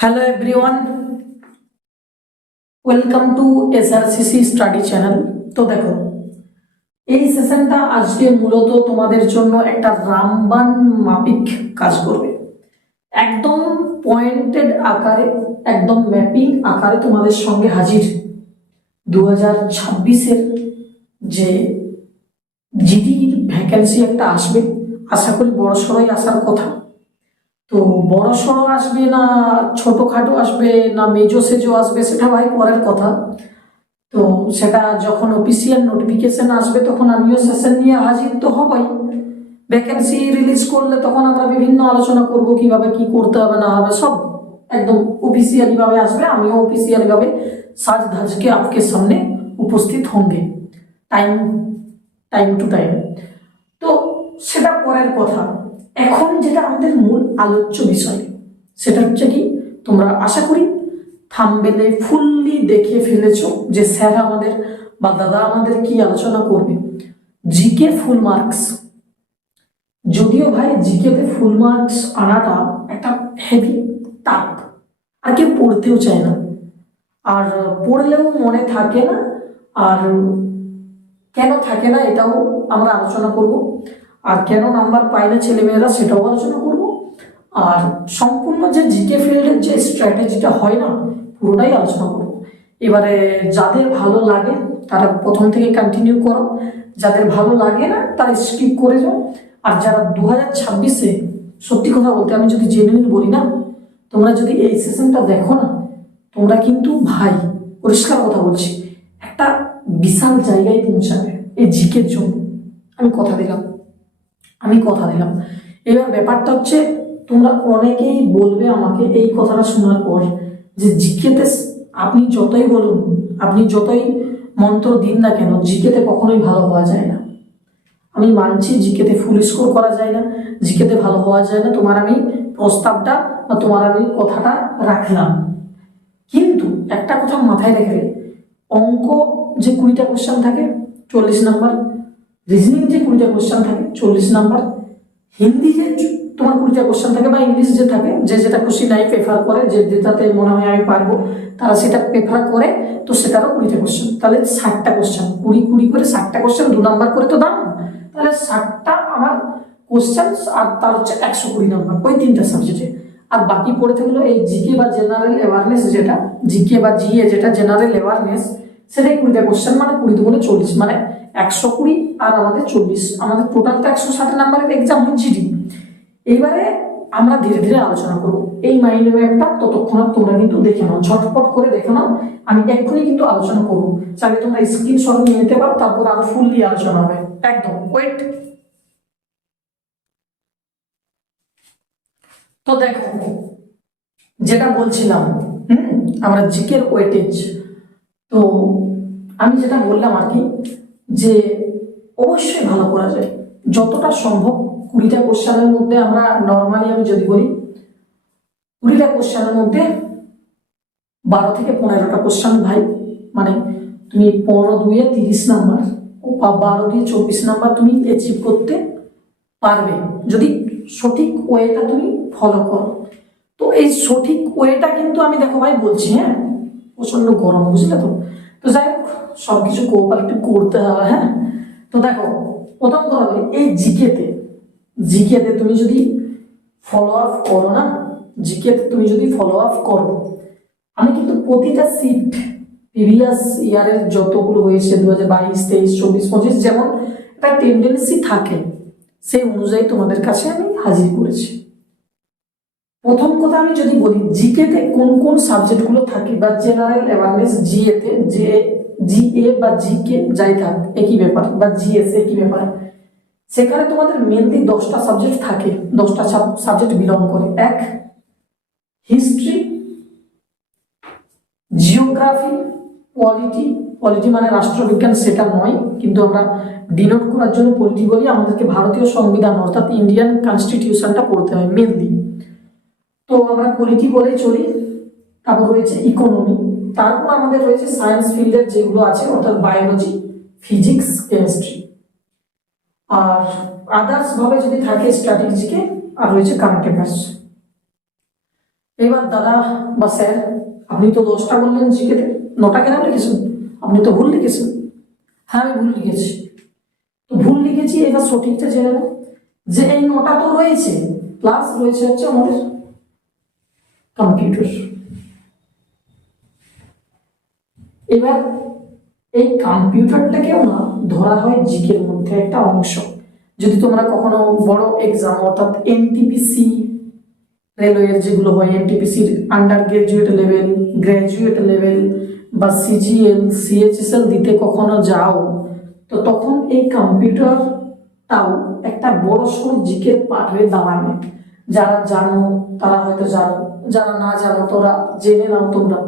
Hello everyone welcome to SRCC study channel তো দেখো, এই সেশনটা আজকে মূলত তোমাদের জন্য একটা রামবান মাপিক কাজ করবে। একদম পয়েন্টেড আকারে, একদম ম্যাপিং আকারে তোমাদের সঙ্গে হাজির। দু হাজার ছাব্বিশের যে জিডির ভ্যাকেন্সি একটা আসবে, আশা করি বড় সড়ই আসার কথা। তো বড় সড়ো আসবে না ছোটখাটো আসবে না, মেজো সেজো আসবে সেটা ভাই পরের কথা। তো সেটা যখন অফিসিয়াল নোটিফিকেশন আসবে তখন আমিও সেশন নিয়ে হাজির তো হবই। ভ্যাকেন্সি রিলিজ করলে তখন আমরা বিভিন্ন আলোচনা করব, কীভাবে কি করতে হবে, না হবে, সব একদম অফিসিয়ালি ভাবে আসবে। আমিও অফিসিয়ালি ভাবে সাজ ধাজকে আপকে সামনে উপস্থিত হোঙ্গে টাইম টাইম টু টাইম তো সেটা পরের কথা। এখন যেটা আমাদের মূল আলোচ্য বিষয়, সেটা হচ্ছে কি, তোমরা আশা করি থামবেলে ফুললি দেখে ফেলেছ যে স্যার আমাদের বা দাদা আমাদের কি আলোচনা করবে। GK full marks. যদিও ভাই, জিকেতে ফুল মার্কস আনাটা একটা হেভি টাপ আর কেউ পড়তেও চায় না। আর পড়লেও মনে থাকে না, আর কেন থাকে না এটাও আমরা আলোচনা করব। আর কেন নাম্বার পায় না ছেলেমেয়েরা সেটাও আলোচনা করব। আর সম্পূর্ণ যে জিকে ফিল্ডের যে স্ট্র্যাটেজিটা হয় না, পুরোটাই আলোচনা করব। এবারে যাদের ভালো লাগে, তারা প্রথম থেকে কন্টিনিউ করো। যাদের ভালো লাগে না, তারা স্কিপ করে যাও। আর যারা দু হাজার ছাব্বিশে, সত্যি কথা বলতে আমি যদি জেনুইন বলি না, তোমরা যদি এই সেশনটা দেখো না, তোমরা কিন্তু ভাই, পরিষ্কার কথা বলছি, একটা বিশাল জায়গায় পৌঁছাবে এই জিকের জন্য। আমি কথা দিলাম। আমি কথা দিলাম। এবার ব্যাপারটা হচ্ছে, তোমরা অনেকেই বলবে আমাকে এই কথাটা শোনার পর যে জিকেতে আপনি যতই বলুন, আপনি যতই মন্ত্র দিন না কেন, জিকেতে কখনোই ভালো হওয়া যায় না। আমি মানছি জিকেতে ফুল স্কোর করা যায় না, জিকেতে ভালো হওয়া যায় না, তোমার আমি প্রস্তাবটা বা তোমার আমি কথাটা রাখলাম। কিন্তু একটা কথা মাথায় রেখে অঙ্ক যে কুড়িটা কোশ্চেন থাকে, চল্লিশ নাম্বার রিজনিং যে কুড়িটা কোশ্চেন থাকে, চল্লিশ নাম্বার। হিন্দি যে তোমার কুড়িটা কোশ্চেন থাকে বা ইংলিশ যে থাকে, যে যেটা খুশি নাই প্রেফার করে, যে যেটাতে মনে হয় আমি পারব, তারা সেটা প্রেফার করে, তো সেটারও কুড়িটা কোশ্চেন তাহলে ষাটটা কোশ্চেন কুড়ি কুড়ি করে ষাটটা কোশ্চেন দু নাম্বার করে তো দাম। তাহলে ষাটটা আমার কোশ্চেন আর তার হচ্ছে একশো কুড়ি নাম্বার, ওই তিনটা সাবজেক্টে আর বাকি পড়ে থাকল এই জিকে বা জেনারেল অ্যাওয়ারনেস যেটা জিকে বা জিএ যেটা জেনারেল অ্যাওয়ারনেস সেটাই কুড়িটা কোশ্চেন মানে কুড়ি দুগুণে চল্লিশ মানে একশো কুড়ি আর আমাদের চল্লিশ। আমাদের টোটাল তো একশো ষাট নাম্বারের এক্সাম হয় জিডি এইবারে আমরা ধীরে ধীরে আলোচনা করব। এই মাইন্ড ম্যাপটা ততক্ষণ তোমরা কিন্তু দেখে নাও, ঝটপট করে দেখে নাও। আমি এক্ষুনি কিন্তু আলোচনা করব। চাইলে তোমরা স্ক্রিনশট নিয়ে নিতে পারো, তারপর আরও ফুললি আলোচনা হবে। একদম ওয়েট তো দেখো, যেটা বলছিলাম, হুম, আমরা জিকের ওয়েটেজ তো আমি যেটা বললাম আর কি যে অবশ্যই ভালো করা যায়। যতটা সম্ভব কুড়িটা কোশ্চেনের মধ্যে আমরা নর্মালি আমি যদি বলি, কুড়িটা কোশ্চেনের মধ্যে বারো থেকে পনেরোটা কোশ্চেন ভাই। মানে তুমি পনেরো দুয়ে তিরিশ নাম্বার বা বারো দিয়ে চব্বিশ নাম্বার তুমি অ্যাচিভ করতে পারবে। যদি সঠিক ওয়েটা তুমি ফলো করো। তো এই সঠিক ওয়েটা কিন্তু আমি দেখো ভাই বলছি হ্যাঁ? প্রচণ্ড গরম, বুঝলে তো? তো যাই হোক সব কিছু করতে হবে হ্যাঁ? তো দেখো, প্রথম কথা বলি এই জিকেতে জিকেতে তুমি যদি ফলো আপ করো না, জিকেতে তুমি যদি ফলো আপ করো, আমি কিন্তু প্রতিটা সিট প্রিভিয়াস ইয়ারের যতগুলো হয়েছে দু হাজার বাইশ, তেইশ, চব্বিশ, পঁচিশ, যেমন একটা টেন্ডেন্সি থাকে, সেই অনুযায়ী তোমাদের কাছে আমি হাজির করেছি। প্রথম কথা আমি যদি বলি, জিকেতে কোন কোন সাবজেক্টগুলো থাকে বা জেনারেল অ্যাওয়ারনেস জিএতে যে জিএ বা জিকে যাই থাক, একই ব্যাপার, বা জিএস একই ব্যাপার। সেখানে তোমাদের মেনলি দশটা সাবজেক্ট থাকে, দশটা সাবজেক্ট বিলং করে। এক হিস্ট্রি জিওগ্রাফি পলিটি পলিটি মানে রাষ্ট্রবিজ্ঞান সেটা নয়, কিন্তু আমরা ডিনোট করার জন্য পলিটি বলি। আমাদেরকে ভারতীয় সংবিধান অর্থাৎ ইন্ডিয়ান কনস্টিটিউশনটা পড়তে হয় মেনলি তো আমরা পলিটি বলেই চলি। তারপর রয়েছে ইকোনমি তারপর আমাদের রয়েছে সায়েন্স ফিল্ডের যেগুলো আছে, অর্থাৎ বায়োলজি ফিজিক্স কেমিস্ট্রি আর আদার্স ভাবে যদি থাকে স্ট্র্যাটেজিকে আর রয়েছে কারেন্ট অ্যাফেয়ার্স এবার দাদা বা স্যার, আপনি তো দশটা বললেন জিকেতে নটা কেন লিখেছেন? আপনি তো ভুল লিখেছেন। হ্যাঁ আমি ভুল লিখেছি। তো ভুল লিখেছি, এবার সঠিকটা জেনে নাও। যে এই নটা তো রয়েছে প্লাস রয়েছে হচ্ছে আমাদের কম্পিউটার এবার এই কম্পিউটারটাকেও না ধরা হয় জিকের মধ্যে একটা অংশ। যদি তোমরা কখনো বড় এক্সাম অর্থাৎ এনটিপিসি রেলওয়ের যেগুলো হয় এনটিপিসির under graduate level graduate level বা সিজিএল সিএইচএসএল দিতে কখনো যাও, তো তখন এই কম্পিউটারটাও একটা বড় সড়ো জিকের পাঠ হয়ে দাঁড়াবে। যারা জানো, তারা হয়তো জানো, যারা না জানো, তোরা জেনে নাও তোমরা।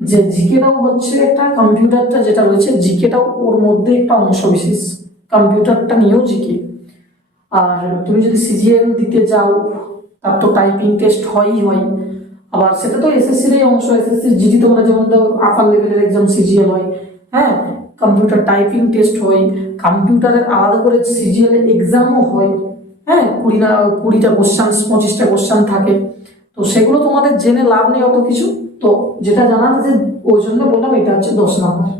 যে জিকেটাও হচ্ছে একটা কম্পিউটারটা যেটা রয়েছে, জিকেটাও ওর মধ্যে একটা অংশ বিশেষ। কম্পিউটারটা নিয়েও জিকে। আর তুমি যদি সিজিএল দিতে যাও, তার তো টাইপিং টেস্ট হয়ই হয়। আবার সেটা তো এসএসসির অংশ, এসএসসির জিডি তোমরা যেমন আপার লেভেলের এক্সাম সিজিএল হয় হ্যাঁ? কম্পিউটার টাইপিং টেস্ট হয়, কম্পিউটারের আলাদা করে সিজিএল এক্সামও হয় হ্যাঁ? কুড়ি না কুড়িটা কোশ্চান পঁচিশটা কোশ্চান থাকে। তো সেগুলো তোমাদের জেনে লাভ নেই অত কিছু। যেটা জানার যে ওই জন্য বললাম, এটা হচ্ছে দশ নাম্বার।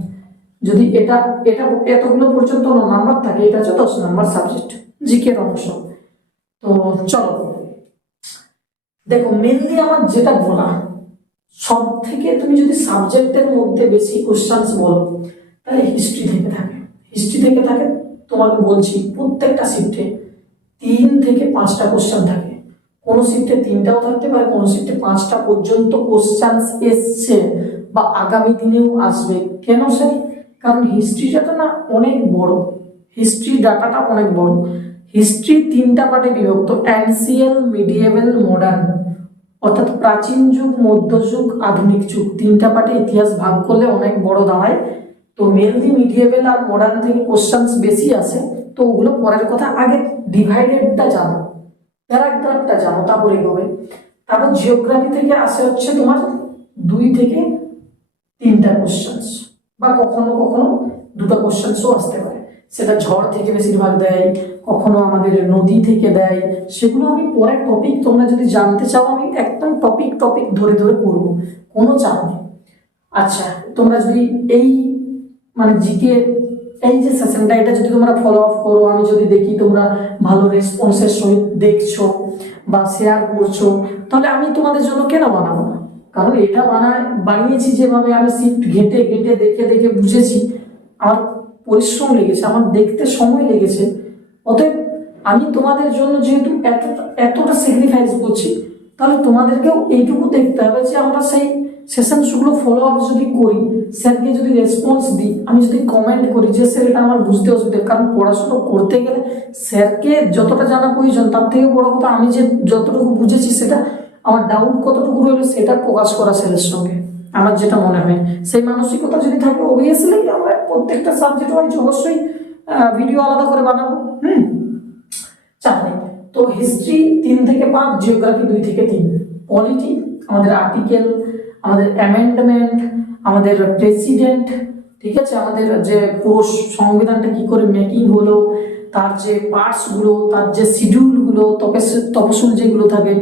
যদি এটা এটা এতগুলো পর্যন্ত নাম্বার থাকে, এটা হচ্ছে দশ নাম্বার সাবজেক্ট জিকের অংশ। তো চলো, দেখো মেনলি আমার যেটা বলা সব থেকে তুমি যদি সাবজেক্টের মধ্যে বেশি কোশ্চান্স বলো, তাহলে হিস্ট্রি থেকে থাকে। হিস্ট্রি থেকে থাকে, তোমাকে বলছি, প্রত্যেকটা শিফটে তিন থেকে পাঁচটা কোশ্চান থাকে। কোনো শিফটে তিনটাও থাকতে পারে, কোনো শিফটে পাঁচটা পর্যন্ত কোশ্চান এসছে বা আগামী দিনেও আসবে। কেন স্যার কারণ হিস্ট্রিটা তো না অনেক বড়। হিস্ট্রি ডাটাটা অনেক বড়। হিস্ট্রি তিনটা পার্টে বিভক্ত অ্যানসিয়াল মিডিয়েবল মডার্ন অর্থাৎ প্রাচীন যুগ মধ্যযুগ আধুনিক যুগ। তিনটা পার্টে ইতিহাস ভাগ করলে অনেক বড় দাঁড়ায়। তো মেনলি মিডিয়েবল আর মডার্ন থেকে কোশ্চান্স বেশি আসে। তো ওগুলো পরের কথা আগে ডিভাইডেডটা জানো। প্যারাগ্রাফটা জানো তারপরে এগোবে তারপর জিওগ্রাফি থেকে আসে হচ্ছে তোমার দুই থেকে তিনটা কোশ্চেন্স বা কখনো কখনো দুটো কোশ্চেন্সও আসতে পারে। সেটা ঝড় থেকে বেশিরভাগ দেয়, কখনো আমাদের নদী থেকে দেয়, সেগুলো আমি পরে টপিক তোমরা যদি জানতে চাও, আমি একদম টপিক টপিক ধরে ধরে করব, কোনো চাপ নেই। আচ্ছা তোমরা যদি এই মানে জিকে এই যে সেশনটা এটা যদি তোমরা ফলো আপ করো, আমি যদি দেখি তোমরা ভালো রেসপন্সের সহিত দেখছ বা শেয়ার করছ, তাহলে আমি তোমাদের জন্য কেন বানাবো কারণ এটা বানায় বানিয়েছি যেভাবে, আমি শিফট ঘেঁটে ঘেঁটে দেখে দেখে বুঝেছি। আমার পরিশ্রম লেগেছে, আমার দেখতে সময় লেগেছে। অতএব আমি তোমাদের জন্য যেহেতু এতটা এতটা স্যাক্রিফাইস করছি, তাহলে তোমাদেরকেও এইটুকু দেখতে হবে যে আমরা সেই সেশনসগুলো ফলো আপ যদি করি, স্যারকে যদি রেসপন্স দিই, আমি যদি কমেন্ট করি যে, স্যার, এটা আমার বুঝতে অসুবিধা, কারণ পড়াশুনো করতে গেলে স্যারকে যতটা জানা প্রয়োজন, তার থেকে বড় কথা আমি যে যতটুকু বুঝেছি সেটা, আমার ডাউট কতটুকু রইল সেটা প্রকাশ করা স্যারের সঙ্গে, আমার যেটা মনে হয়। সেই মানসিকতা যদি থাকে অবভিয়াসলি আমরা প্রত্যেকটা সাবজেক্ট ওয়াইজ অবশ্যই ভিডিও আলাদা করে বানাবো, হুম? চাপ তো হিস্ট্রি তিন থেকে পাঁচ জিওগ্রাফি দুই থেকে তিন। পলিটি আমাদের আর্টিকেল আমাদের অ্যামেন্ডমেন্ট আমাদের প্রেসিডেন্ট ঠিক আছে? আমাদের যে পুরো সংবিধানটা কি করে মেকিং হলো, তার যে পার্টসগুলো তার যে শিডিউলগুলো তপসুল যেগুলো থাকে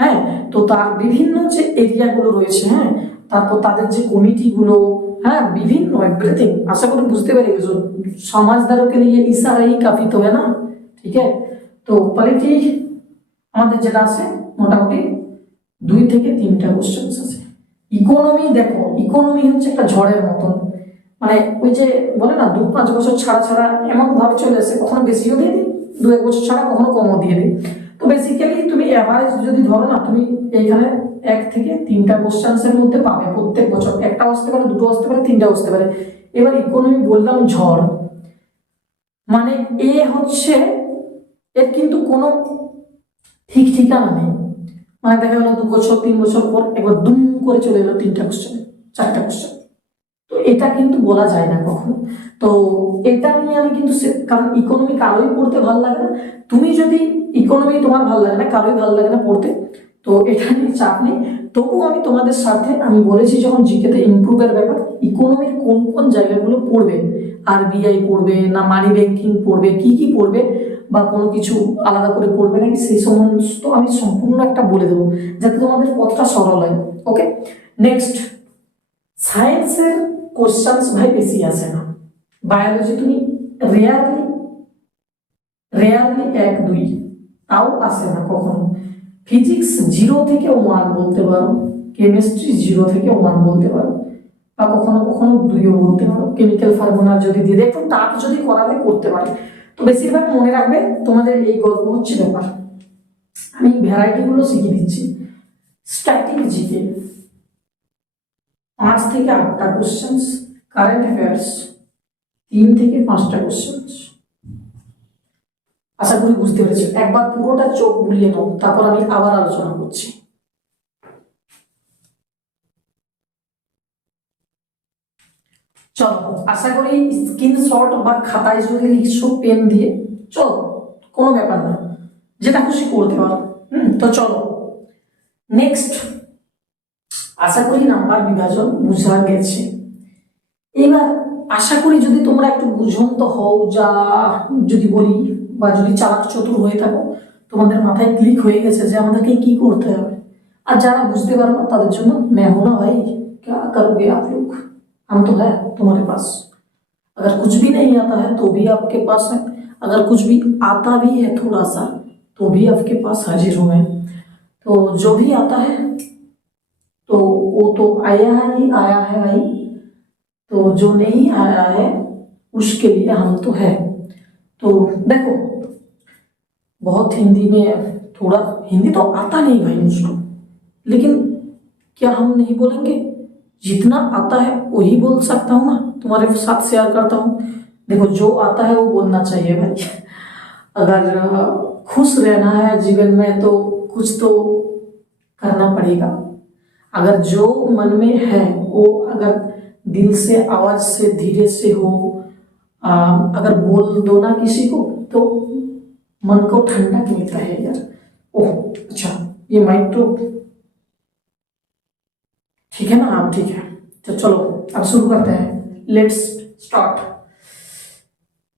হ্যাঁ? তো তার বিভিন্ন যে এরিয়াগুলো রয়েছে হ্যাঁ? তারপর তাদের যে কমিটিগুলো হ্যাঁ? বিভিন্ন এভরিথিং আশা করি বুঝতে পেরে গেছো। সমাজদারও কে নিয়ে ইশারাই কাফি তো না, ঠিক আছে? তো পলিটি আমাদের যেটা আছে, মোটামুটি দুই থেকে তিনটা কোশ্চেন্স আছে। ইকোনমি দেখো ইকোনমি হচ্ছে একটা ঝড়ের মতন। মানে ওই যে বলে না, দু পাঁচ বছর ছাড়া ছাড়া এমন ভাবে চলে আসে, কখনো বেশিও দিয়ে দিই, দু এক বছর ছাড়া কখনো কমও দিয়ে দিই। তো বেসিক্যালি তুমি অ্যাভারেজ যদি ধরো না, তুমি এইখানে এক থেকে তিনটা কোশ্চেন্সের মধ্যে পাবে প্রত্যেক বছর। একটা আসতে পারে, দুটো আসতে পারে, তিনটা আসতে পারে। এবার ইকোনমি বললাম ঝড়। মানে এ হচ্ছে, এর কিন্তু কোনো ঠিক ঠিকানা নেই। মানে দেখা গেলো দু বছর, তিন বছর পর একবার দুম করে চলে এলো তিনটা কোশ্চেন চারটা কোশ্চেন তো এটা কিন্তু বলা যায় না কখনো। তো এটা নিয়ে আমি কিন্তু কারণ ইকোনমি কারোই পড়তে ভালো লাগে না। তুমি যদি ইকোনমি তোমার ভালো লাগে না, কারোই ভালো লাগে না পড়তে, তো এটা নিয়ে চাপ নেই। তবুও আমি তোমাদের সাথে আমি বলেছি যখন জিকেতে ইমপ্রুভের ব্যাপার ইকোনমির কোন কোন জায়গাগুলো পড়বে? আরবিআই পড়বে না মানি ব্যাংকিং পড়বে, কি কি পড়বে? বা কোনো কিছু আলাদা করে পড়বে নাকি সেই সমস্ত আমি সম্পূর্ণ একটা বলে দেবো, যাতে তোমাদের পথটা সরল হয় ওকে নেক্সট সায়েন্সের কোশ্চান্স ভাই বেশি আসে না। বায়োলজি তুমি রেয়ারলি রেয়ারলি এক, দুই, তাও আসে না কখনো। ফিজিক্স জিরো থেকে ওয়ান বলতে পারো কেমিস্ট্রি জিরো থেকে ওয়ান বলতে পারো, বা কখনো কখনো দুইও বলতে পারো। কেমিক্যাল ফার্মুলা যদি দিয়ে একটু টাফ যদি করাবে করতে পারে। বেশিরভাগ মনে রাখবে তোমাদের এই গল্প হচ্ছে ব্যাপার। আমি ভ্যারাইটিগুলো শিখিয়ে দিচ্ছি। স্ট্যাটিক জিকে পাঁচ থেকে আটটা কোশ্চেন্স কারেন্ট অ্যাফেয়ার্স তিন থেকে পাঁচটা কোশ্চেন্স আশা করি বুঝতে পেরেছি। একবার পুরোটা চোখ বুলিয়ে নাও, তারপর আমি আবার আলোচনা করছি। চলো, আশা করি স্ক্রিনশট বা খাতায় যদি লিখছো পেন দিয়ে, চলো, কোনো ব্যাপার না, যেটা খুশি করতে পারো। হুম, তো চলো। নেক্সট আশা করি নাম্বার বিভাজন বুঝা গেছে। এবার আশা করি যদি তোমরা একটু বুঝন্ত হও, যা যদি বলি, বা যদি চালাক চতুর হয়ে থাকো, তোমাদের মাথায় ক্লিক হয়ে গেছে যে আমাদেরকে কি করতে হবে। আর যারা বুঝতে পারব না, তাদের জন্য মেহনা হয় কারও করবে हम तो है, तुम्हारे पास। अगर कुछ भी नहीं आता है तो भी आपके पास है। अगर कुछ भी आता भी है थोड़ा सा तो भी आपके पास हाजिर हुए मैं। तो जो भी आता है तो वो तो आया है ही, आया है भाई। तो जो नहीं आया है, उसके लिए हम तो है। तो देखो, बहुत हिंदी में थोड़ा, हिंदी तो आता नहीं भाई मुझको। लेकिन क्या हम नहीं बोलेंगे? जितना आता है वही बोल सकता हूँ ना तुम्हारे साथ शेयर करता हूँ। देखो जो आता है वो बोलना चाहिए भाई। अगर खुश रहना है जीवन में तो कुछ तो करना पड़ेगा। अगर जो मन में है वो अगर दिल से आवाज़ से धीरे से हो आ, अगर बोल दो ना किसी को तो मन को ठंडक मिलता है यार। ओह अच्छा ये माइक तो ठीक है ना आप ठीक है तो चलो अब शुरू करते हैं लेट्स स्टार्ट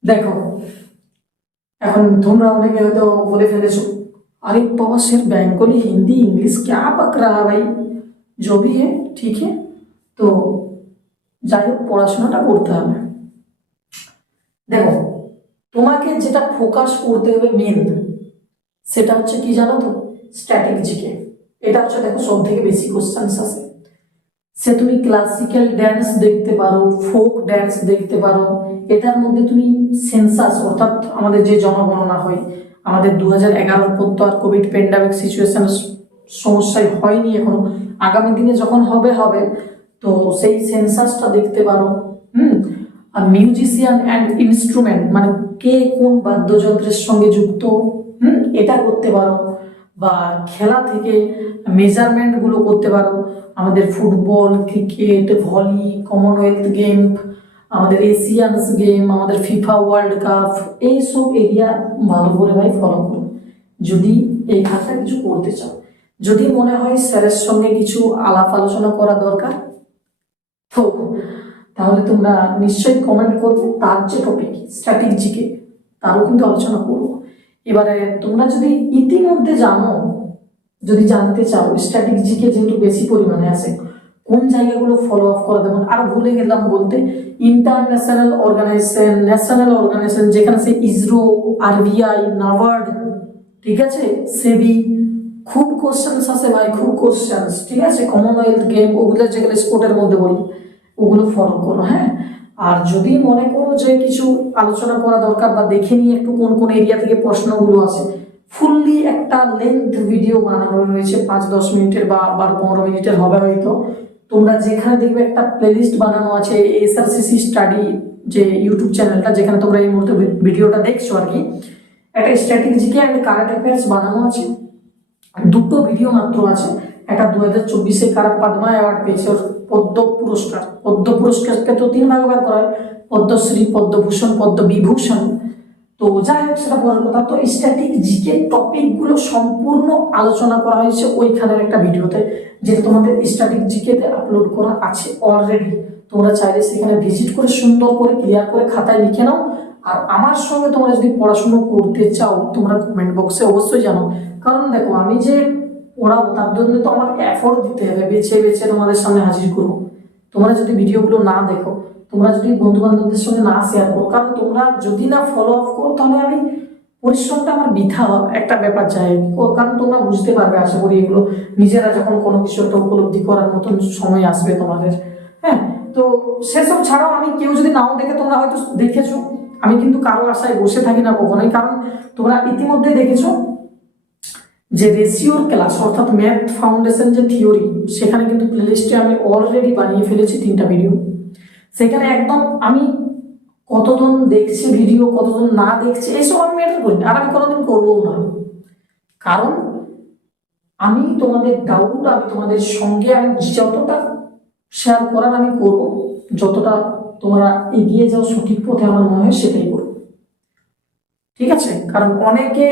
দেখো এখন তোমরা অনেকে হয়তো বলে ফেলেছো अरे बाबा सिर्फ बेंगोली हिंदी इंग्लिश क्या पक रहा है भाई जो भी है ठीक है তো যাই হোক পড়াশোনাটা করতে হবে দেখো তোমাকে যেটা ফোকাস করতে হবে মেন সেটা হচ্ছে কি জানো তো স্ট্যাটিক জিকে এটা হচ্ছে দেখো সব থেকে বেশি কোশ্চেন্স আছে সে তুমি ক্লাসিক্যাল ড্যান্স দেখতে পারো ফোক ড্যান্স দেখতে পারো। এটার মধ্যে তুমি সেন্সাস অর্থাৎ আমাদের যে জনগণনা হয়, আমাদের দু হাজার এগারোর পর তো আর কোভিড প্যান্ডামিক সিচুয়েশন সমস্যায় হয়নি এখনও। আগামী দিনে যখন হবে হবে। তো সেই সেন্সাসটা দেখতে পারো। হুম? আর মিউজিশিয়ান অ্যান্ড ইনস্ট্রুমেন্ট মানে কে কোন বাদ্যযন্ত্রের সঙ্গে যুক্ত, হুম? এটা করতে পারো। বা খেলা থেকে মেজারমেন্টগুলো করতে পারো। আমাদের football, cricket, volley Commonwealth game আমাদের এশিয়ানস গেম আমাদের ফিফা ওয়ার্ল্ড কাপ এইসব এরিয়া ভালো করে ভাই ফলো করো। যদি এই খাতটা কিছু করতে চাও, যদি মনে হয় স্যারের সঙ্গে কিছু আলাপ আলোচনা করা দরকার, তো তাহলে তোমরা নিশ্চয়ই কমেন্ট করবে, তার যে টপিক স্ট্র্যাটেজিকে তারও কিন্তু আলোচনা করব। এবারে তোমরা যদি ইতিমধ্যে জানো যদি জানতে চাও স্ট্র্যাটেজিকে যেহেতু বেশি পরিমাণে আছে, কোন জায়গাগুলো ফলো আপ করা যেমন আর ভুলে গেলাম বলতে ইন্টারন্যাশনাল অর্গানাইজেশন ন্যাশনাল অর্গানাইজেশন যেখানে সে ইসরো, আরবিআই নাবার্ড ঠিক আছে? সেবি, খুব কোশ্চেন্স আছে ভাই, খুব কোশ্চেন্স ঠিক আছে? কমনওয়েলথ গেম ওগুলো যেগুলো স্পোর্টের মধ্যে বলি, ওগুলো ফলো করো হ্যাঁ? আর যদি মনে করো যে কিছু আলোচনা করা দরকার বা দেখে নিয়ে একটু কোন কোন এরিয়া থেকে প্রশ্নগুলো আছে ফুললি একটা লেন্থ ভিডিও বানানো রয়েছে, পাঁচ, দশ মিনিটের বা বারো পনেরো মিনিটের হবে হয়তো। তোমরা যেখানে দেখবে একটা প্লেলিস্ট বানানো আছে এসআরসিসি স্টাডি যে ইউটিউব চ্যানেলটা যেখানে তোমরা এই মুহূর্তে ভিডিওটা দেখছ আর কি। একটা স্ট্র্যাটেজিকে অ্যান্ড কারেন্ট অ্যাফেয়ার্স বানানো আছে। দুটো ভিডিও মাত্র আছে। একটা দু হাজার চব্বিশে কারা পদ্মা অ্যাওয়ার্ড পেয়েছে পদ্ম পুরস্কার। পদ্ম পুরস্কারকে তো তিন ভাগে ভাগ করা হয়। পদ্মশ্রী, পদ্মভূষণ, পদ্মবিভূষণ। তো যাই হোক, সেটা বলার কথা। তো স্ট্যাটিক জিকে টপিকগুলো সম্পূর্ণ আলোচনা করা হয়েছে ওইখানের একটা ভিডিওতে, যেটা তোমাদের স্ট্যাটিক জিকেতে আপলোড করা আছে অলরেডি তোমরা চাইলে সেখানে ভিজিট করে, সুন্দর করে ক্লিয়ার করে খাতায় লিখে নাও। আর আমার সঙ্গে তোমরা যদি পড়াশুনো করতে চাও, তোমরা কমেন্ট বক্সে অবশ্যই জানো কারণ দেখো, আমি যে পড়াবো, তার জন্য তো আমার এফোর্ট দিতে হবে, বেছে বেছে তোমাদের সামনে হাজির করব। তোমরা যদি ভিডিওগুলো না দেখো তোমরা যদি বন্ধু বান্ধবদের সঙ্গে না শেয়ার করো, কারণ তোমরা যদি না ফলো আপ করো, তাহলে আমি পরিশ্রমটা আমার বৃথা একটা ব্যাপার যায় কারণ তোমরা বুঝতে পারবে আশা করি এগুলো নিজেরা যখন কোনো কিছু একটা উপলব্ধি করার মতন সময় আসবে তোমাদের। হ্যাঁ তো সেসব ছাড়াও আমি কেউ যদি নাও দেখে তোমরা হয়তো দেখেছ, আমি কিন্তু কারও আশায় বসে থাকি না কখনোই, কারণ তোমরা ইতিমধ্যে দেখেছ যে রেশিওর ক্লাস, অর্থাৎ ম্যাথ ফাউন্ডেশন যে থিওরি, সেখানে কিন্তু প্লেলিস্টে আমি অলরেডি বানিয়ে ফেলেছি তিনটা ভিডিও সেখানে একদম আমি কতজন দেখছে ভিডিও কতজন না দেখছে, এইসব আমি ম্যাটার করি না। আর আমি কোনোদিন করবও না। কারণ আমি তোমাদের ডাউট আমি তোমাদের সঙ্গে, আমি যতটা শেয়ার করার আমি করব, যতটা তোমরা এগিয়ে যাও সঠিক পথে আমার মনে হয় সেটাই করব। ঠিক আছে? কারণ অনেকে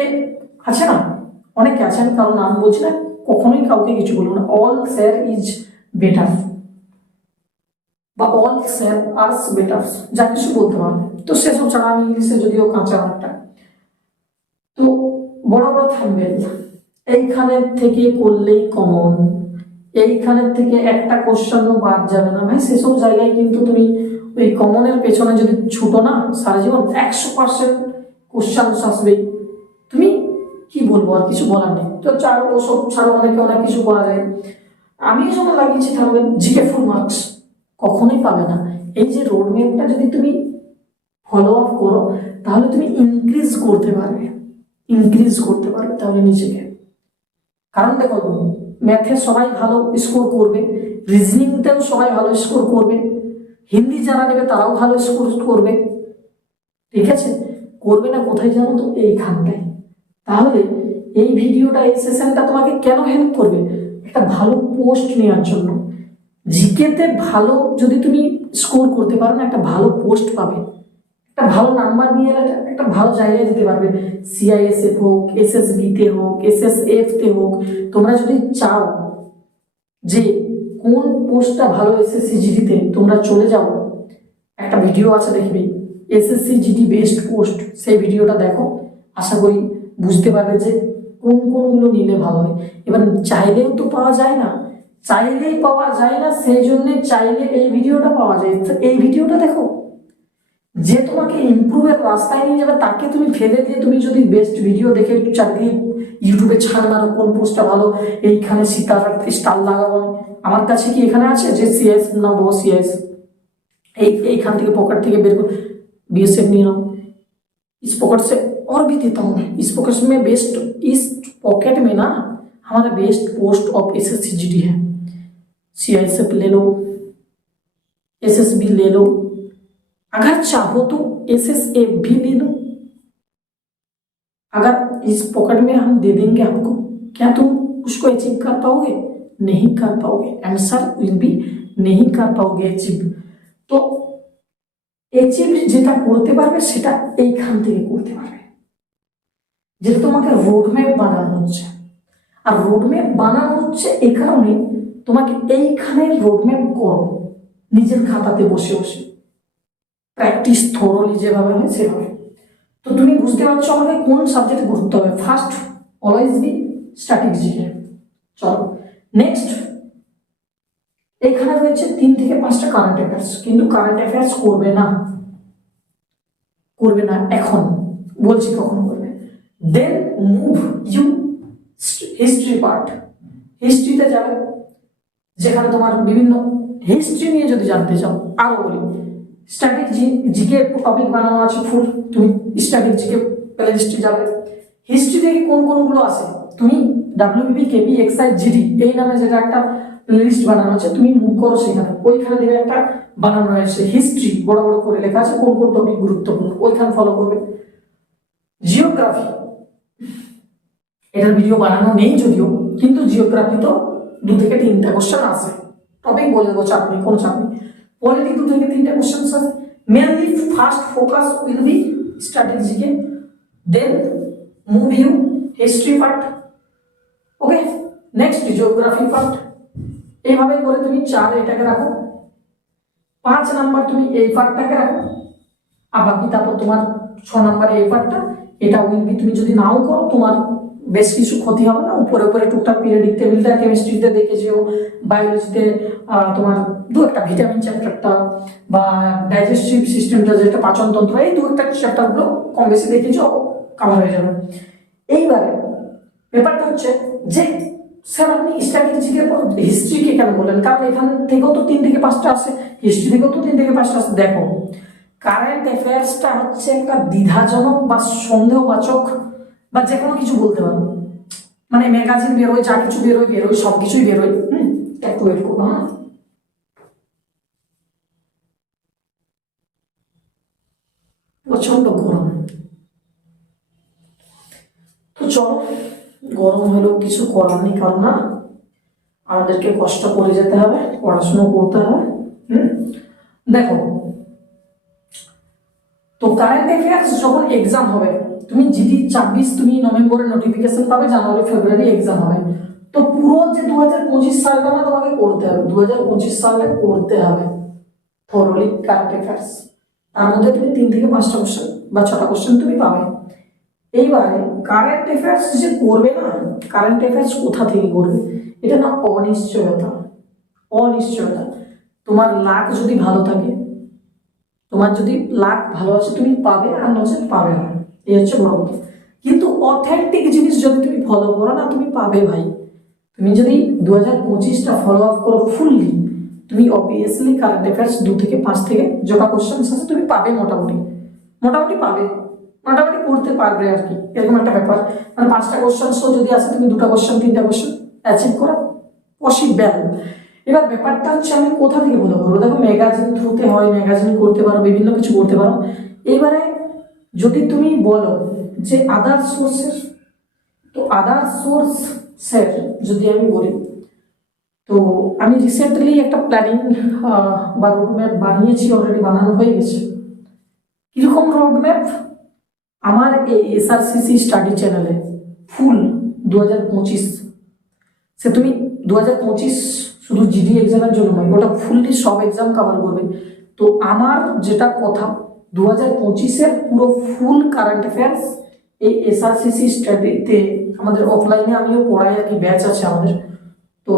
আছে না? অনেকে আছে, আমি কারণ নাম বলছি না, কখনোই কাউকে কিছু বলব না। অল শেয়ার ইজ বেটার বা অল শেয়ার আর্স বেটার যা কিছু বলতে পারবে তো সেসব ছাড়া আমি ইংলিশে যদিও কাঁচা অনেকটা তো বড় বড় থাম্বেল এইখানে থেকে করলেই কমন এইখানের থেকে একটা কোশ্চেনও বাদ যাবে না। ভাই, সেসব জায়গায় কিন্তু তুমি ওই কমনের পেছনে যদি ছুটো না, সারা জীবন একশো পার্সেন্ট কোশ্চেন আসবেই। তুমি কি বলব, আর কিছু বলার নেই। তো চার, ওসব ছাড়া অনেকে অনেক কিছু করা যায়। আমি যখন লাগিয়েছি থাকবে জিকে ফুল মার্কস কখনোই পাবে না। এই যে রোড ম্যাপটা যদি তুমি ফলো আপ করো, তাহলে তুমি ইনক্রিজ করতে পারবে। ইনক্রিজ করতে পারবে তাহলে নিজেকে। কারণ দেখো ম্যাথে সবাই ভালো স্কোর করবে রিজনিংতেও সবাই ভালো স্কোর করবে, হিন্দি যারা নেবে তারাও ভালো স্কোর করবে। ঠিক আছে? করবে না কোথায় জানো তো? এইখানটায়। তাহলে এই ভিডিওটা এই সেশনটা তোমাকে কেন হেল্প করবে? একটা ভালো পোস্ট নেওয়ার জন্য। জিকেতে ভালো, যদি তুমি স্কোর করতে পারো না, একটা ভালো পোস্ট পাবে। একটা ভালো নাম্বার নিয়ে এলে একটা- ভালো জায়গায় যেতে পারবে। সিআইএসএফ হোক এসএসবিতে হোক এসএসএফ তে হোক, তোমরা যদি চাও যে কোন পোস্টটা ভালো এসএসসি জিডিতে তোমরা চলে যাও। একটা ভিডিও আছে দেখবে এসএসসি জিডি বেস্ট পোস্ট সেই ভিডিওটা দেখো। আশা করি বুঝতে পারবে যে কোন কোনগুলো নিলে ভালো হয়। এবার চাইলেও তো পাওয়া যায় না। চাইলেই পাওয়া যায় না সেই জন্য চাইলে এই ভিডিওটা পাওয়া যায় তো এই ভিডিওটা দেখো যে তোমাকে ইমপ্রুভের রাস্তায় নিয়ে যাবে তাকে তুমি ফেলে দিয়ে তুমি যদি বেস্ট ভিডিও দেখে চাকরি ইউটিউবে ছাড় মারো কোন পোস্টটা ভালো এইখানে সীতার স্টার লাগাবো আমি। আমার কাছে কি এখানে আছে যে সিএস না বো সিএস এই এইখান থেকে পকেট থেকে বের করে बीएसएफ नहीं रहा हूँ इस पॉकेट से और भी देता हूँ मैं इस पॉकेट में बेस्ट इस पॉकेट में ना हमारा best post of S S C G D है सी आई एस एफ ले लो एस एस बी ले लो अगर चाहो तो एस एस एफ भी ले लो अगर इस पॉकेट में हम दे देंगे आपको क्या तुम उसको अचीव कर पाओगे नहीं कर पाओगे आंसर विल बी नहीं कर पाओगे अचीव तो অ্যাচিভ যেটা করতে পারবে সেটা এইখান থেকে করতে পারবে যেটা তোমাকে রোডম্যাপ বানানো হচ্ছে আর রোডম্যাপ বানানো হচ্ছে এই কারণে তোমাকে এইখানে রোডম্যাপ করো। নিজের খাতাতে বসে বসে। প্র্যাকটিস থরলি যেভাবে হয় সেভাবে। তো তুমি বুঝতে পারছ আমাকে কোন সাবজেক্টে গুরুত্ব হবে? First always be static GK চলো। নেক্সট এখানে রয়েছে তিন থেকে পাঁচটা কারেন্ট অ্যাফেয়ার্স কিন্তু কারেন্ট অ্যাফেয়ার্স করবে না। করবে না এখন। বলছি কখন করবে? Then move you history part হিস্ট্রিতে যাবে যেখানে তোমার বিভিন্ন হিস্ট্রি নিয়ে যদি জানতে চাও, আরও বলি। স্ট্যাটিক জিকে টপিক বানানো আছে ফুল তুমি স্ট্যাটিক জিকে প্লেলিস্টে যাবে। হিস্ট্রি থেকে কোন কোনগুলো আছে তুমি ডাব্লিউবি কেপি এক্সআই জিডি এই নামে যেটা একটা প্লেলিস্ট বানানো আছে, তুমি মুভ করো সেখানে। ওইখানে দেখবে একটা বানানো রয়েছে। হিস্ট্রি বড় বড় করে লেখা আছে, কোন কোন টপিক গুরুত্বপূর্ণ, ওইখানে ফলো করবে। জিওগ্রাফি এটার ভিডিও বানানো নেই যদিও, কিন্তু জিওগ্রাফি তো দু থেকে তিনটা কোশ্চেন আছে। টপিক বলে দেবো চাপ নেই কোনো চাপ নেই দু থেকে তিনটা কোশ্চেন আছে। Mainly first focus will be স্ট্র্যাটেজিকে then move you history part okay next geography part এইভাবে করে তুমি চার এটাকে রাখো। পাঁচ নাম্বার তুমি এই পার্টটাকে রাখো। আর বাকি তারপর তোমার ছ নম্বরে এই পার্টটা এটা উইল বি তুমি যদি নাও করো, তোমার বেশ কিছু ক্ষতি হবে না। উপরে উপরে টুকটাক পিরিয়ডিক টেবিলটা কেমিস্ট্রিতে দেখেছ বায়োলজিতে তোমার দু একটা ভিটামিন চ্যাপ্টারটা বা ডাইজেস্টিভ সিস্টেমটা যেটা পাচনতন্ত্র এই দু একটা চ্যাপ্টারগুলো কম বেশি দেখেছ কাভার হয়ে যাবে। এইবারে ব্যাপারটা হচ্ছে যে স্যার আপনি স্ট্র্যাটেজিকের পর হিস্ট্রিকে কেন বললেন কারণ এখান থেকেও তো তিন থেকে পাঁচটা আসে হিস্ট্রি থেকেও তো তিন থেকে পাঁচটা আসে দেখো কারেন্ট অ্যাফেয়ার্সটা হচ্ছে একটা দ্বিধাজনক বা সন্দেহবাচক বা যে কোনো কিছু বলতে পারো মানে ম্যাগাজিন বেরোয়, যা কিছু বেরোয় বেরোয়, সব কিছুই বেরোয়। হুম, একটু ওয়েট করব হ্যাঁ। প্রচণ্ড গরম। তো চলো, গরম হলেও কিছু করার নেই, কারণ না, আমাদেরকে কষ্ট করে যেতে হবে, পড়াশুনো করতে হবে, হুম। দেখো, তো কারেন্ট অ্যাফেয়ার্স যখন এক্সাম হবে তুমি জিডি ছাব্বিশ তুমি নভেম্বরে নোটিফিকেশন পাবে, জানুয়ারি, ফেব্রুয়ারি এক্সাম হবে। তো পুরো যে দু হাজার পঁচিশ সালটা না তোমাকে করতে হবে দু হাজার পঁচিশ সালে করতে হবে। থরলি কারেন্ট অ্যাফেয়ার্স তার মধ্যে তুমি তিন থেকে পাঁচটা কোশ্চেন বা ছটা কোশ্চেন তুমি পাবে। এইবারে কারেন্ট অ্যাফেয়ার্স যে করবে না কারেন্ট অ্যাফেয়ার্স কোথা থেকে করবে? এটা না অনিশ্চয়তা। অনিশ্চয়তা। তোমার লাক যদি ভালো থাকে, তোমার যদি লাক ভালো আছে, তুমি পাবে আর নচেত পাবে না। এই হচ্ছে বড় কিন্তু অথেন্টিক জিনিস যদি তুমি ফলো করো না, তুমি পাবে ভাই। তুমি যদি দু হাজার পঁচিশটা ফলো আপ করো ফুললি তুমি অবভিয়াসলি কারেন্ট অ্যাফেয়ার্স দু থেকে পাঁচ থেকে যটা কোশ্চেন আছে, তুমি পাবে মোটামুটি। মোটামুটি পাবে। মোটামুটি করতে পারবে আর কি। এরকম একটা ব্যাপার। মানে পাঁচটা কোশ্চেন যদি আসে তুমি দুটো কোশ্চেন তিনটা কোশ্চেন অ্যাচিভ করা। পসিবল এবার ব্যাপারটা হচ্ছে, আমি কোথা থেকে বলে করব দেখো ম্যাগাজিন থ্রুতে হয় ম্যাগাজিন করতে পারো, বিভিন্ন কিছু করতে পারো। এইবারে যদি তুমি বলো যে আদার সোর্সের তো আদার স্যার যদি আমি বলি, তো আমি রিসেন্টলি একটা প্ল্যানিং বা রোডম্যাপ বানিয়েছি অলরেডি বানানো হয়ে গেছে। কীরকম রোডম্যাপ আমার এই এসআরসিসি স্টাডি চ্যানেলে ফুল দু হাজার পঁচিশ। সে তুমি দু হাজার পঁচিশ শুধু জিডি এক্সামের জন্য নয়, ওটা ফুললি সব এক্সাম কভার করবে। তো আমার যেটা কথা দু হাজার পঁচিশের পুরো ফুল কারেন্ট অ্যাফেয়ার্স এই এসআরসিসি স্টাডিতে আমাদের অফলাইনে আমিও পড়াই আর কি ব্যাচ আছে আমাদের। তো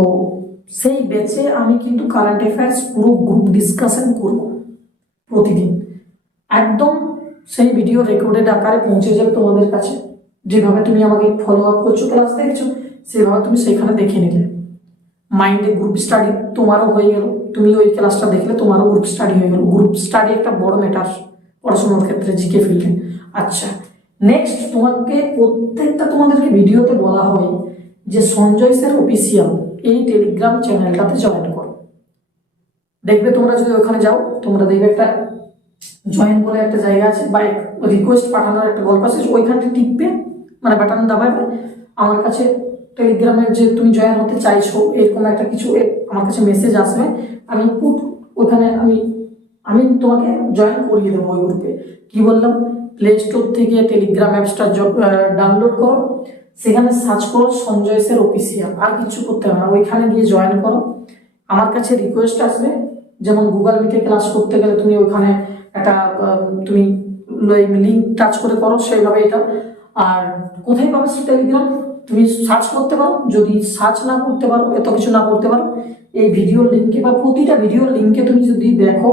সেই ব্যাচে আমি কিন্তু কারেন্ট অ্যাফেয়ার্স পুরো গ্রুপ ডিসকাশন করব প্রতিদিন। একদম সেই ভিডিও রেকর্ডেড আকারে পৌঁছে যাবে তোমাদের কাছে। যেভাবে তুমি আমাকে ফলো আপ করছ ক্লাস দেখছ, সেভাবে তুমি সেখানে দেখে নিলে। মাইন্ডে গ্রুপ স্টাডি তোমারও হয়ে গেল। তুমি ওই ক্লাসটা দেখলে তোমারও গ্রুপ স্টাডি হয়ে গেল। গ্রুপ স্টাডি একটা বড় ম্যাটার পড়াশোনার ক্ষেত্রে জিকে ফিল্ডে আচ্ছা নেক্সট তোমাকে প্রত্যেকটা তোমাদেরকে ভিডিওতে বলা হয় যে সঞ্জয় স্যার অফিসিয়াল এই টেলিগ্রাম চ্যানেলটাতে জয়েন করো। দেখবে তোমরা যদি ওখানে যাও, তোমরা দেখবে একটা জয়েন বলে একটা জায়গা আছে বা রিকোয়েস্ট পাঠানোর একটা গল্প আছে ওইখানটা টিপবে মানে বাটন দাবাবে, আমার কাছে টেলিগ্রামের যে তুমি জয়েন হতে চাইছো, এরকম একটা কিছু আমার কাছে মেসেজ আসবে, আমি পুট ওখানে আমি আমি তোমাকে জয়েন করিয়ে দেবো ওই গ্রুপে কি বললাম? প্লে স্টোর থেকে টেলিগ্রাম অ্যাপসটা ডাউনলোড করো। সেখানে সার্চ করো সঞ্জয় স্যার অফিসিয়াল আর কিছু করতে হবে না, ওইখানে গিয়ে জয়েন করো। আমার কাছে রিকোয়েস্ট আসবে, যেমন গুগল মিটে ক্লাস করতে গেলে তুমি ওখানে একটা তুমি লিঙ্ক টাচ করে করো, সেইভাবে এটা। আর কোথায় পাবে টেলিগ্রাম তুমি সার্চ করতে পারো। যদি সার্চ না করতে পারো, এত কিছু না করতে পারো, এই ভিডিও লিঙ্কে বা প্রতিটা ভিডিও লিঙ্কে তুমি যদি দেখো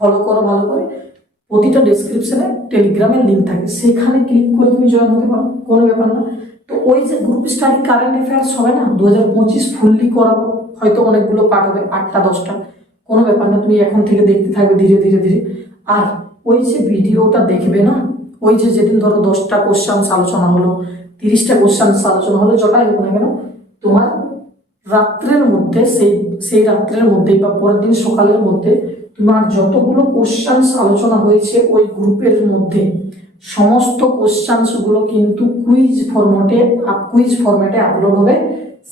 ফলো করো, ভালো করে। প্রতিটা ডেসক্রিপশনে টেলিগ্রামের লিঙ্ক থাকে। সেখানে ক্লিক করে তুমি জয়েন হতে পারো, কোনো ব্যাপার না। তো ওই যে গ্রুপ স্টাডি কারেন্ট অ্যাফেয়ার্স হবে না? দু হাজার পঁচিশ ফুললি করাবো, হয়তো অনেকগুলো পার্ট হবে, আটটা, দশটা। কোনো ব্যাপার না, তুমি এখন থেকে দেখতে থাকবে ধীরে ধীরে ধীরে। আর ওই যে ভিডিওটা দেখবে না? ওই যে যেদিন ধরো দশটা কোশ্চান্স আলোচনা হলো, তিরিশটা কোশ্চান্স আলোচনা হলো যটাই হোক না কেন, তোমার রাত্রের মধ্যে, সেই সেই রাত্রের মধ্যেই বা পরের দিন সকালের মধ্যে তোমার যতগুলো কোশ্চান্স আলোচনা হয়েছে ওই গ্রুপের মধ্যে, সমস্ত কোশ্চান্সগুলো কিন্তু কুইজ ফরম্যাটে কুইজ ফরম্যাটে আপলোড হবে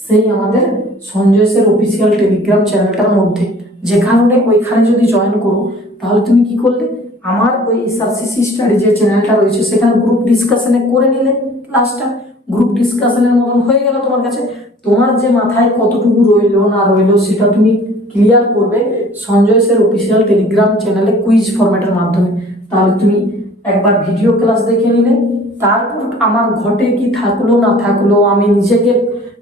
সেই আমাদের সঞ্জয় স্যার অফিসিয়াল টেলিগ্রাম চ্যানেলটার মধ্যে। যেখানে ওইখানে যদি জয়েন করো, তাহলে তুমি কি করলে? আমার ওই এসআরসিসি স্টাডি যে চ্যানেলটা রয়েছে, সেখানে গ্রুপ ডিসকাশনে করে নিলে ক্লাসটা গ্রুপ ডিসকাশনের মতন হয়ে গেল তোমার কাছে। তোমার যে মাথায় কতটুকু রইল না রইল সেটা তুমি ক্লিয়ার করবে সঞ্জয় স্যার অফিসিয়াল টেলিগ্রাম চ্যানেলে কুইজ ফরম্যাটের মাধ্যমে। তাহলে তুমি একবার ভিডিও ক্লাস দেখে নিলে। তারপর আমার ঘটে কি থাকল না থাকল, আমি নিজেকে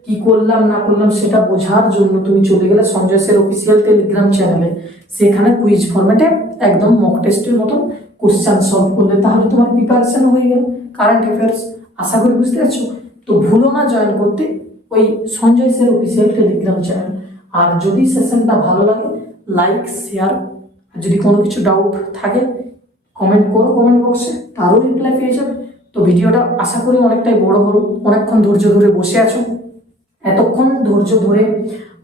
কি করলাম না করলাম সেটা বোঝার জন্য তুমি চলে গেলে সঞ্জয় স্যার অফিসিয়াল টেলিগ্রাম চ্যানেলে সেখানে কুইজ ফরম্যাটে একদম মক টেস্টের মতো কোশ্চেন সলভ করলে তাহলে তোমার প্রিপারেশন হয়ে গেল। কারেন্ট অ্যাফেয়ার্স আশা করি বুঝতে পারছ? তো ভুলো না জয়েন করতে। ওই Sanjay sir official Telegram channel আর যদি সেশনটা ভালো লাগে লাইক শেয়ার যদি কোনো কিছু ডাউট থাকে কমেন্ট করো কমেন্ট বক্সে তারও রিপ্লাই পেয়ে যাবে। তো ভিডিওটা আশা করি অনেকটাই বড় হলো। অনেকক্ষণ ধৈর্য ধরে বসে আছো। এতক্ষণ ধৈর্য ধরে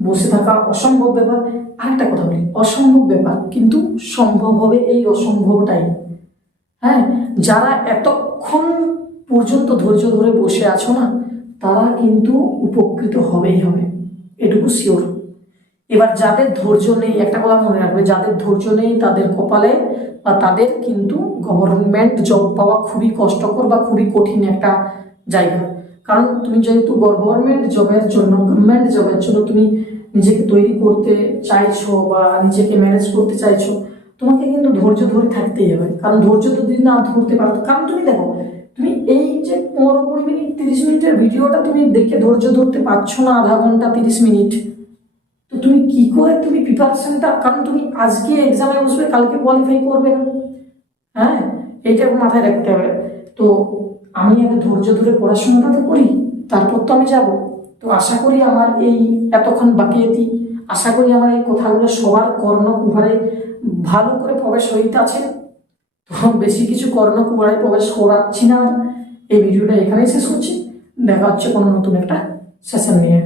বসে থাকা অসম্ভব ব্যাপার। আরেকটা কথা বলি, অসম্ভব ব্যাপার, কিন্তু সম্ভব হবে এই অসম্ভবটাই। হ্যাঁ যারা এতক্ষণ পর্যন্ত ধৈর্য ধরে বসে আছো না তারা কিন্তু উপকৃত হবেই হবে, এটুকু শিওর এবার যাদের ধৈর্য নেই, একটা কথা মনে রাখবে, যাদের ধৈর্য নেই তাদের কপালে বা তাদের কিন্তু গভর্নমেন্ট জব পাওয়া খুবই কষ্টকর বা খুবই কঠিন একটা জায়গা। কারণ তুমি যেহেতু গভর্নমেন্ট জবের জন্য গভর্নমেন্ট জবের জন্য তুমি নিজেকে তৈরি করতে চাইছো বা নিজেকে ম্যানেজ করতে চাইছো, তোমাকে কিন্তু ধৈর্য ধরে থাকতেই হবে। কারণ ধৈর্য যদি না ধরতে পারো, কারণ তুমি দেখো এই যে পনেরো কুড়ি মিনিট, তিরিশ মিনিটের ভিডিওটা তুমি দেখে ধৈর্য ধরতে পারছ না আধা ঘণ্টা, তিরিশ মিনিট। তো তুমি কি করে তুমি প্রিপারেশনটা কারণ তুমি আজকে এক্সামে বসবে, কালকে কোয়ালিফাই করবে না। হ্যাঁ? এইটা মাথায় রাখতে হবে। তো আমি আগে ধৈর্য ধরে পড়াশোনাটা তো করি, তারপর তো আমি যাব। তো আশা করি আমার এই এতক্ষণ বাকিয়েতি আশা করি আমার এই কথাগুলো সবার কর্ণ কুহারে ভালো করে প্রবেশ হইতে আছে তো বেশি কিছু কর্ণ কুহারে প্রবেশ করাচ্ছি না। এই ভিডিওটা এখানেই শেষ করছি। দেখা হচ্ছে কোনো নতুন একটা সেশন নিয়ে।